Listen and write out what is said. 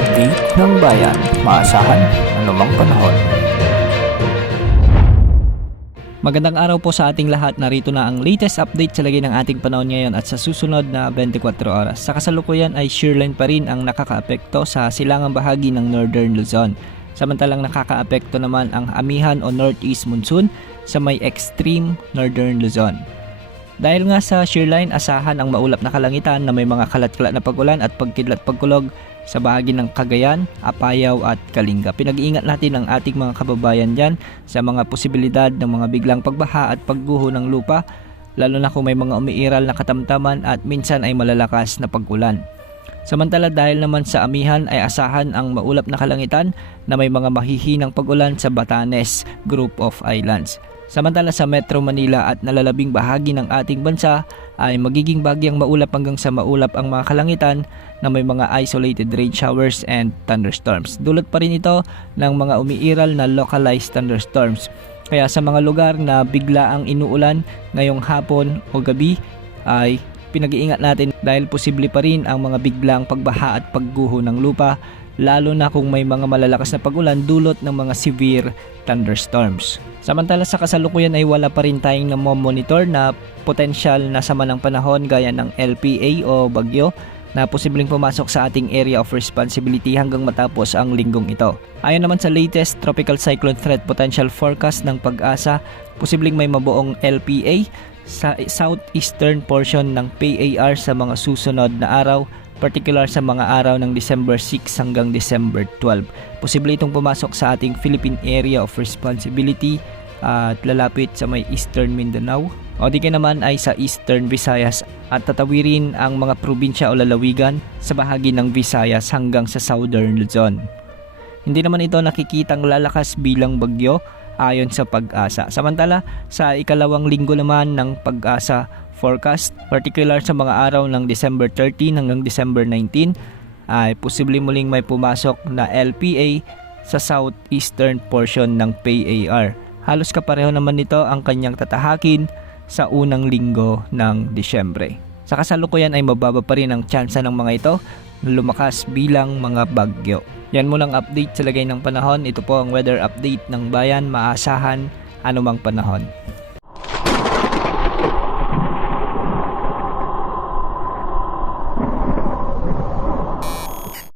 update ng bayan, maasahan anumang panahon. Magandang araw po sa ating lahat. Narito na ang latest update sa lagay ng ating panahon ngayon at sa susunod na 24 oras. Sa kasalukuyan ay shearline pa rin ang nakakaapekto sa silangang bahagi ng Northern Luzon. Samantalang nakakaapekto naman ang amihan o Northeast Monsoon sa may extreme Northern Luzon. Dahil nga sa shearline, asahan ang maulap na kalangitan na may mga kalat-kalat na pagulan at pagkidlat-pagkulog sa bahagi ng Cagayan, Apayao at Kalinga. Pinag-iingat natin ang ating mga kababayan dyan sa mga posibilidad ng mga biglang pagbaha at pagguho ng lupa, lalo na kung may mga umiiral na katamtaman at minsan ay malalakas na pag-ulan. Samantala dahil naman sa amihan ay asahan ang maulap na kalangitan na may mga mahihinang pag-ulan sa Batanes Group of Islands. Samantala sa Metro Manila at nalalabing bahagi ng ating bansa ay magiging bagyang maulap hanggang sa maulap ang mga kalangitan na may mga isolated rain showers and thunderstorms. Dulot pa rin ito ng mga umiiral na localized thunderstorms. Kaya sa mga lugar na bigla ang inuulan ngayong hapon o gabi ay pinag-iingat natin dahil posible pa rin ang mga biglang pagbaha at pagguho ng lupa, lalo na kung may mga malalakas na pag-ulan dulot ng mga severe thunderstorms. Samantala sa kasalukuyan ay wala pa rin tayong namomonitor na potensyal na sama ng panahon gaya ng LPA o bagyo na posibleng pumasok sa ating area of responsibility hanggang matapos ang linggong ito. Ayon naman sa latest Tropical Cyclone Threat Potential Forecast ng Pag-asa, posibleng may mabuong LPA sa southeastern portion ng PAR sa mga susunod na araw, particular sa mga araw ng December 6 hanggang December 12. Posible itong pumasok sa ating Philippine Area of Responsibility at lalapit sa may Eastern Mindanao o di kaya naman ay sa Eastern Visayas at tatawirin ang mga probinsya o lalawigan sa bahagi ng Visayas hanggang sa Southern Luzon. Hindi naman ito nakikitang lalakas bilang bagyo ayon sa Pag-asa. Samantala sa ikalawang linggo naman ng Pag-asa forecast, particular sa mga araw ng December 13 hanggang December 19 ay posible muling may pumasok na LPA sa southeastern portion ng PAR. Halos kapareho naman nito ang kanyang tatahakin sa unang linggo ng Disyembre. Sa kasalukuyan ay mababa pa rin ang tsansa ng mga ito na lumakas bilang mga bagyo. Yan munang update sa lagay ng panahon. Ito po ang weather update ng bayan, maasahan anumang panahon.